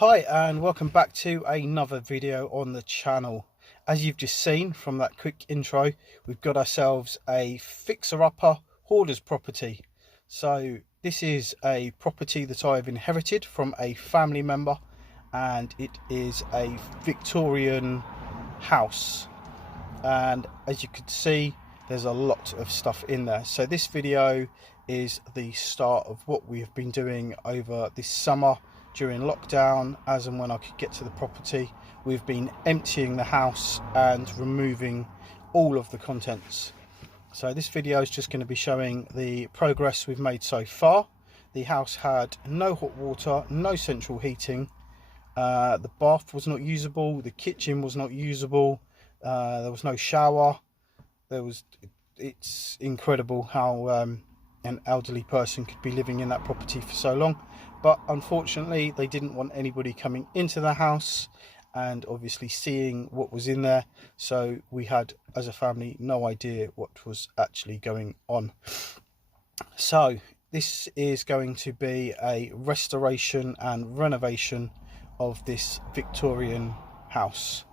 Hi and welcome back to another video on the channel. As you've just seen from that quick intro, we've got ourselves a fixer-upper hoarders property. So this is a property that I've inherited from a family member, and it is a Victorian house, and as you can see there's a lot of stuff in there. So this video is the start of what we have been doing over this summer during lockdown. As and when I could get to the property, we've been emptying the house and removing all of the contents. So this video is just going to be showing the progress we've made so far. The house had no hot water, no central heating, the bath was not usable, the kitchen was not usable, there was no shower. It's incredible how an elderly person could be living in that property for so long, but unfortunately they didn't want anybody coming into the house and obviously seeing what was in there, so we had as a family no idea what was actually going on. So this is going to be a restoration and renovation of this Victorian house.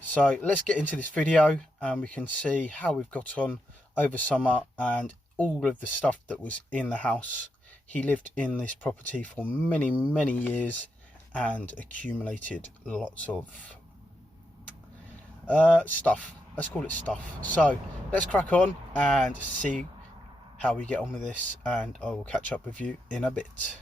So let's get into this video and we can see how we've got on over summer and all of the stuff that was in the house. He lived in this property for many years and accumulated lots of stuff. Let's call it stuff. So let's crack on and see how we get on with this, and I will catch up with you in a bit.